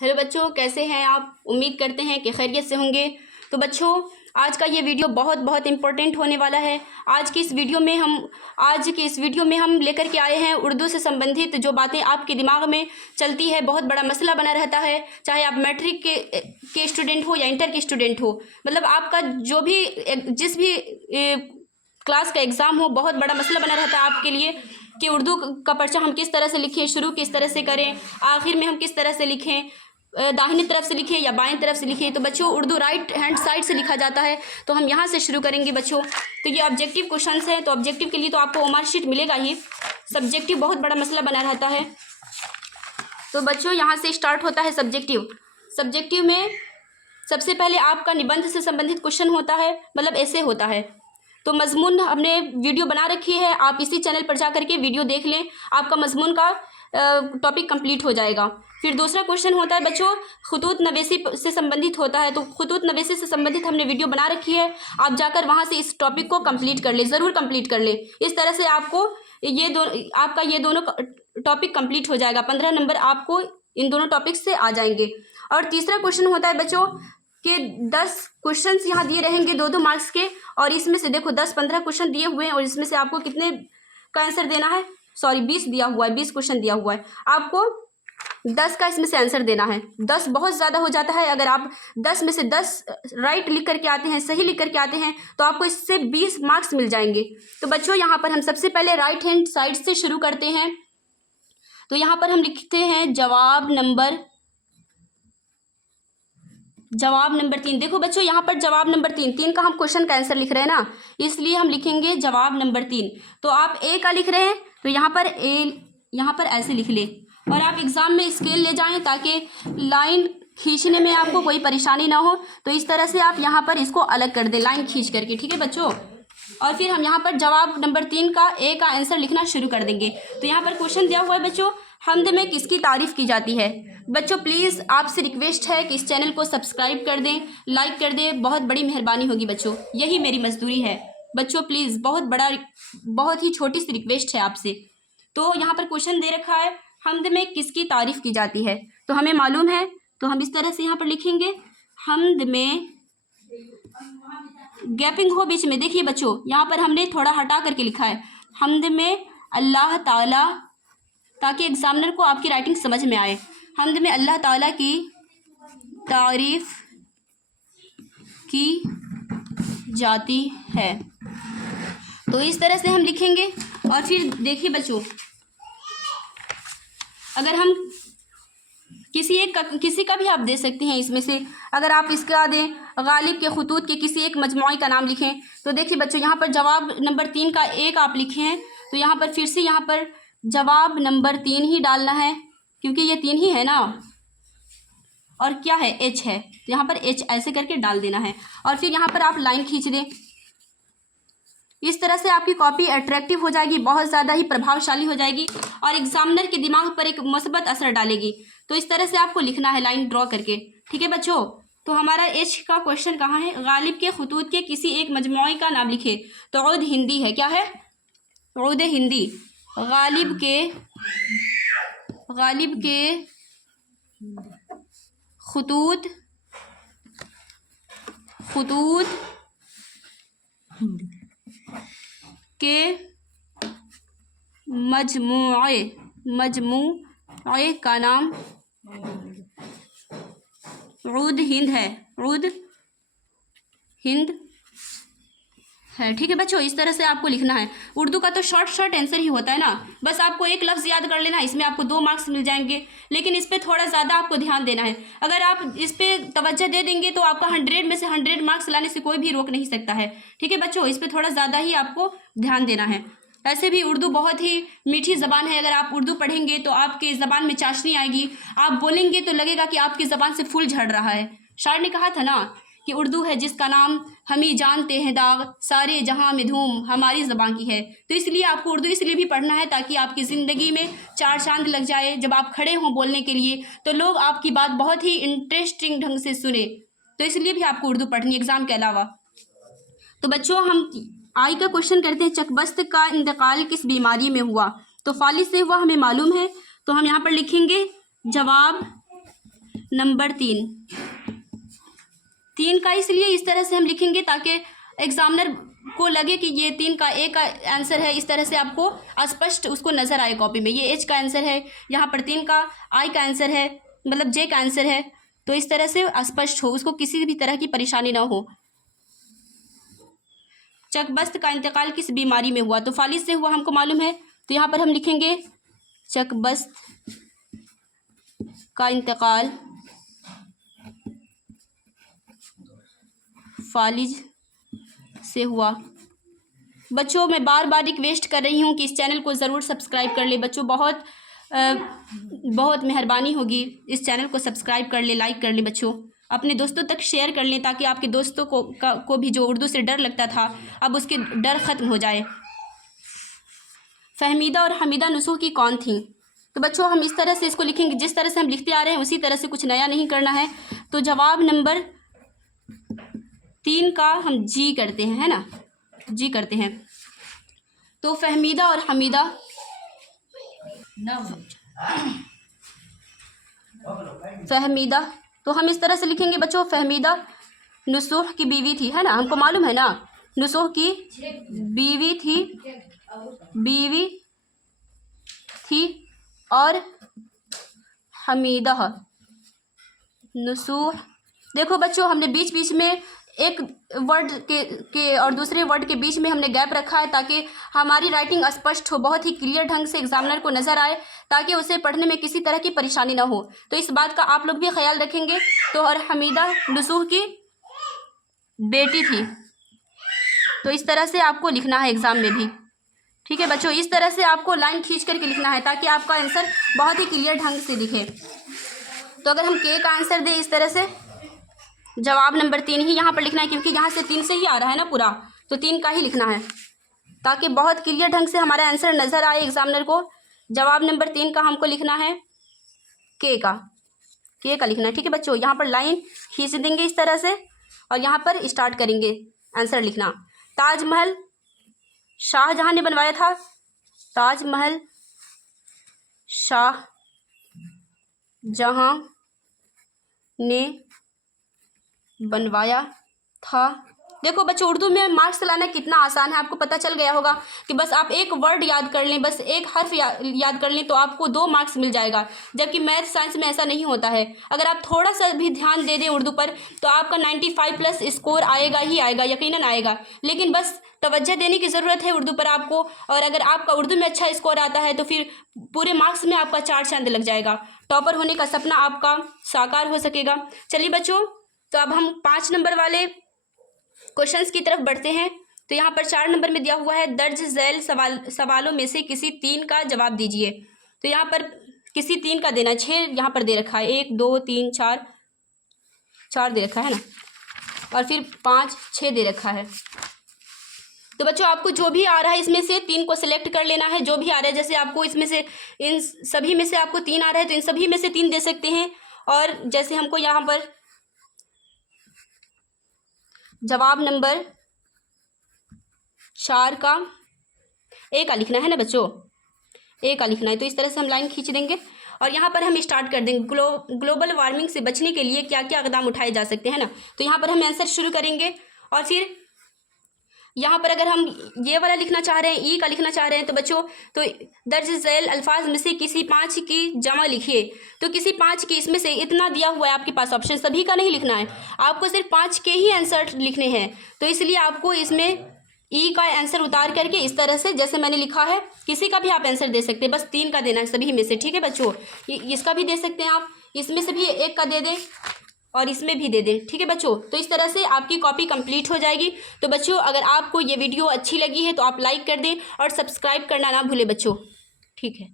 Hello बच्चों, कैसे हैं आप? उम्मीद करते हैं कि खैरियत से होंगे। तो बच्चों, आज का ये वीडियो बहुत बहुत इम्पोर्टेंट होने वाला है। आज की इस वीडियो में हम लेकर के आए हैं उर्दू से संबंधित जो बातें आपके दिमाग में चलती है, बहुत बड़ा मसला बना रहता है। चाहे आप मैट्रिक के स्टूडेंट हो या इंटर के स्टूडेंट हो, मतलब आपका जो भी जिस भी क्लास का एग्ज़ाम हो, बहुत बड़ा मसला बना रहता है आपके लिए कि उर्दू का पर्चा हम किस तरह से लिखें, शुरू किस तरह से करें, आखिर में हम किस तरह से लिखें, दाहिनी तरफ से लिखें या बाएं तरफ से लिखें। तो बच्चों, उर्दू राइट हैंड साइड से लिखा जाता है, तो हम यहाँ से शुरू करेंगे बच्चों। तो ये ऑब्जेक्टिव क्वेश्चंस हैं, तो ऑब्जेक्टिव के लिए तो आपको ओमार शीट मिलेगा ही। सब्जेक्टिव बहुत बड़ा मसला बना रहता है। तो बच्चों, यहाँ से स्टार्ट होता है सब्जेक्टिव। सब्जेक्टिव में सबसे पहले आपका निबंध से संबंधित क्वेश्चन होता है, मतलब ऐसे होता है। तो मजमून हमने वीडियो बना रखी है, आप इसी चैनल पर जा करके वीडियो देख लें, आपका मजमून का टॉपिक कंप्लीट हो जाएगा। फिर दूसरा क्वेश्चन होता है बच्चों, खुतूत नवेसी से संबंधित होता है। तो खुतूत नवेसी से संबंधित हमने वीडियो बना रखी है, आप जाकर वहाँ से इस टॉपिक को कंप्लीट कर ले, ज़रूर कंप्लीट कर ले। इस तरह से आपको आपका ये दोनों टॉपिक कंप्लीट हो जाएगा। 15 नंबर आपको इन दोनों टॉपिक से आ जाएंगे। और तीसरा क्वेश्चन होता है बच्चों कि 10 क्वेश्चंस यहाँ दिए रहेंगे 2-2 मार्क्स के, और इसमें से देखो 10-15 क्वेश्चन दिए हुए हैं, और इसमें से आपको कितने का आंसर देना है? सॉरी, 20 दिया हुआ है, 20 क्वेश्चन दिया हुआ है, आपको 10 का इसमें से आंसर देना है। 10 बहुत ज़्यादा हो जाता है। अगर आप 10 में से 10 राइट लिख करके आते हैं, सही लिख करके आते हैं, तो आपको इससे 20 मार्क्स मिल जाएंगे। तो बच्चों, यहाँ पर हम सबसे पहले राइट हैंड साइड से शुरू करते हैं। तो यहाँ पर हम लिखते हैं जवाब नंबर 3। देखो बच्चों, यहाँ पर जवाब नंबर 3 का हम क्वेश्चन का आंसर लिख रहे हैं ना, इसलिए हम लिखेंगे जवाब नंबर 3। तो आप ए का लिख रहे हैं, तो यहाँ पर ऐसे लिख ले, और आप एग्ज़ाम में स्केल ले जाएं ताकि लाइन खींचने में आपको कोई परेशानी ना हो। तो इस तरह से आप यहाँ पर इसको अलग कर दें, लाइन खींच करके, ठीक है बच्चों। और फिर हम यहाँ पर जवाब नंबर 3 का ए का आंसर लिखना शुरू कर देंगे। तो यहाँ पर क्वेश्चन दिया हुआ है बच्चों, हमद में किसकी तारीफ़ की जाती है? बच्चों, प्लीज़ आपसे रिक्वेस्ट है कि इस चैनल को सब्सक्राइब कर दें, लाइक कर दें, बहुत बड़ी मेहरबानी होगी बच्चों, यही मेरी मजदूरी है बच्चों। प्लीज़, बहुत ही छोटी सी रिक्वेस्ट है आपसे। तो यहाँ पर क्वेश्चन दे रखा है, हमद में किसकी तारीफ़ की जाती है? तो हमें मालूम है, तो हम इस तरह से यहाँ पर लिखेंगे, हमद में, गैपिंग हो बीच में, देखिए बच्चों यहाँ पर हमने थोड़ा हटा करके लिखा है, हमद में अल्लाह ताला, ताकि एग्जामिनर को आपकी राइटिंग समझ में आए। हमद में अल्लाह ताला की तारीफ़ की जाती है। तो इस तरह से हम लिखेंगे। और फिर देखिए बच्चों, अगर हम किसी का भी आप दे सकते हैं इसमें से, अगर आप इसका दें गालिब के खुतूत के किसी एक मजमूई का नाम लिखें। तो देखिए बच्चों, यहाँ पर जवाब नंबर 3 का एक आप लिखे हैं, तो यहाँ पर फिर से यहाँ पर जवाब नंबर 3 ही डालना है, क्योंकि ये 3 ही है ना, और क्या है, एच है, तो यहाँ पर एच ऐसे करके डाल देना है। और फिर यहाँ पर आप लाइन खींच दें। इस तरह से आपकी कॉपी अट्रैक्टिव हो जाएगी, बहुत ज़्यादा ही प्रभावशाली हो जाएगी, और एग्जामिनर के दिमाग पर एक मुस्बत असर डालेगी। तो इस तरह से आपको लिखना है लाइन ड्रॉ करके, ठीक है बच्चों। तो हमारा एच का क्वेश्चन कहाँ है? गालिब के खुतूत के किसी एक मजमूई का नाम लिखे। तो उद हिंदी है, क्या है? उद हिंदी। गालिब के खुतूत के मजमूए का नाम उद हिंद है, उद हिंद है, ठीक है बच्चों। इस तरह से आपको लिखना है। उर्दू का तो शॉर्ट आंसर ही होता है ना, बस आपको एक लफ्ज़ याद कर लेना, इसमें आपको 2 मार्क्स मिल जाएंगे। लेकिन इस पर थोड़ा ज़्यादा आपको ध्यान देना है। अगर आप इस पर तवज्जो दे देंगे तो आपका 100 में से 100 मार्क्स लाने से कोई भी रोक नहीं सकता है, ठीक है बच्चों। इस पर थोड़ा ज़्यादा ही आपको ध्यान देना है। ऐसे भी उर्दू बहुत ही मीठी ज़बान है, अगर आप उर्दू पढ़ेंगे तो आपके ज़बान में चाशनी आएगी, आप बोलेंगे तो लगेगा कि आपकी ज़बान से फूल झड़ रहा है। शायर ने कहा था ना कि उर्दू है जिसका नाम हम ही जानते हैं दाग, सारे जहां में धूम हमारी ज़बान की है। तो इसलिए आपको उर्दू इसलिए भी पढ़ना है ताकि आपकी ज़िंदगी में 4 चांद लग जाए। जब आप खड़े हों बोलने के लिए तो लोग आपकी बात बहुत ही इंटरेस्टिंग ढंग से सुने। तो इसलिए भी आपको उर्दू पढ़नी एग्ज़ाम के अलावा। तो बच्चों, हम आई का क्वेश्चन करते हैं, चकबस्त का इंतकाल किस बीमारी में हुआ? तो फालिज से हुआ, हमें मालूम है। तो हम यहाँ पर लिखेंगे जवाब नंबर 3 का इसलिए इस तरह से हम लिखेंगे ताकि एग्जामिनर को लगे कि ये 3 का ए का आंसर है। इस तरह से आपको स्पष्ट उसको नज़र आए कॉपी में, ये एच का आंसर है, यहाँ पर 3 का आई का आंसर है, मतलब जे का आंसर है। तो इस तरह से स्पष्ट हो, उसको किसी भी तरह की परेशानी ना हो। चकबस्त का इंतकाल किस बीमारी में हुआ? तो फालिज से हुआ, हमको मालूम है। तो यहाँ पर हम लिखेंगे चकबस्त का इंतकाल फालिज से हुआ। बच्चों मैं बार बार रिक्वेस्ट कर रही हूँ कि इस चैनल को ज़रूर सब्सक्राइब कर ले बच्चों, बहुत मेहरबानी होगी, इस चैनल को सब्सक्राइब कर ले, लाइक कर ले बच्चों, अपने दोस्तों तक शेयर कर लें ताकि आपके दोस्तों को भी जो उर्दू से डर लगता था अब उसके डर ख़त्म हो जाए। फ़हमीदा और हमीदा नुसूह की कौन थी? तो बच्चों हम इस तरह से इसको लिखेंगे, जिस तरह से हम लिखते आ रहे हैं उसी तरह से, कुछ नया नहीं करना है। तो जवाब नंबर 3 का हम जी करते हैं, है ना, जी करते हैं। तो फ़हमीदा और हमीदा फ़हमीदा, तो हम इस तरह से लिखेंगे बच्चों, फ़हमीदा नुसूह की बीवी थी, है ना, हमको मालूम है ना, नुसूह की बीवी थी और हमीदा नुसूह। देखो बच्चों हमने बीच बीच में एक वर्ड के और दूसरे वर्ड के बीच में हमने गैप रखा है ताकि हमारी राइटिंग स्पष्ट हो, बहुत ही क्लियर ढंग से एग्जामिनर को नज़र आए, ताकि उसे पढ़ने में किसी तरह की परेशानी ना हो। तो इस बात का आप लोग भी ख्याल रखेंगे। तो और हमीदा नुसूह की बेटी थी, तो इस तरह से आपको लिखना है एग्ज़ाम में भी, ठीक है बच्चों। इस तरह से आपको लाइन खींच करके लिखना है ताकि आपका आंसर बहुत ही क्लियर ढंग से दिखे। तो अगर हम के का आंसर दें इस तरह से, जवाब नंबर 3 ही यहाँ पर लिखना है, क्योंकि यहाँ से 3 से ही आ रहा है ना पूरा, तो 3 का ही लिखना है ताकि बहुत क्लियर ढंग से हमारा आंसर नज़र आए एग्जामिनर को। जवाब नंबर 3 का हमको लिखना है के का लिखना है, ठीक है बच्चों। यहाँ पर लाइन खींच देंगे इस तरह से और यहाँ पर स्टार्ट करेंगे आंसर लिखना। ताजमहल शाहजहाँ ने बनवाया था, ताजमहल शाहजहाँ ने बनवाया था। देखो बच्चों उर्दू में मार्क्स लाना कितना आसान है, आपको पता चल गया होगा कि बस आप एक वर्ड याद कर लें, बस एक हर्फ याद कर लें तो आपको 2 मार्क्स मिल जाएगा। जबकि मैथ साइंस में ऐसा नहीं होता है, अगर आप थोड़ा सा भी ध्यान दे दें उर्दू पर तो आपका 95+ स्कोर आएगा ही आएगा, यकीनन आएगा। लेकिन बस तवज्जो देने की ज़रूरत है उर्दू पर आपको, और अगर आपका उर्दू में अच्छा स्कोर आता है तो फिर पूरे मार्क्स में आपका 4 चांद लग जाएगा, टॉपर होने का सपना आपका साकार हो सकेगा। चलिए बच्चों, तो अब हम 5 नंबर वाले क्वेश्चंस की तरफ बढ़ते हैं। तो यहाँ पर 4 नंबर में दिया हुआ है, दर्ज झैल सवालों में से किसी 3 का जवाब दीजिए। तो यहाँ पर किसी 3 का देना, 6 यहाँ पर दे रखा है, 1 2 3 4 दे रखा है ना, और फिर 5 6 दे रखा है। तो बच्चों आपको जो भी आ रहा है इसमें से 3 को सिलेक्ट कर लेना है, जो भी आ रहा है। जैसे आपको इसमें से इन सभी में से आपको 3 आ रहा है तो इन सभी में से 3 दे सकते हैं। और जैसे हमको यहाँ पर जवाब नंबर 4 का ए का लिखना है ना बच्चों, ए का लिखना है। तो इस तरह से हम लाइन खींच देंगे और यहाँ पर हम स्टार्ट कर देंगे, ग्लोबल वार्मिंग से बचने के लिए क्या क्या कदम उठाए जा सकते हैं ना। तो यहाँ पर हम आंसर शुरू करेंगे और फिर यहाँ पर अगर हम ये वाला लिखना चाह रहे हैं, ई का लिखना चाह रहे हैं, तो बच्चों तो दर्ज झैल अल्फाज में से किसी 5 की जमा लिखिए। तो किसी 5 की, इसमें से इतना दिया हुआ है आपके पास ऑप्शन, सभी का नहीं लिखना है, आपको सिर्फ 5 के ही आंसर लिखने हैं। तो इसलिए आपको इसमें ई का आंसर उतार करके इस तरह से जैसे मैंने लिखा है, किसी का भी आप आंसर दे सकते हैं, बस 3 का देना है सभी में से, ठीक है बच्चों। इसका भी दे सकते हैं आप, इसमें से भी 1 का दे दें और इसमें भी दे दें, ठीक है बच्चों। तो इस तरह से आपकी कॉपी कंप्लीट हो जाएगी। तो बच्चों अगर आपको ये वीडियो अच्छी लगी है तो आप लाइक कर दें और सब्सक्राइब करना ना भूलें बच्चों, ठीक है।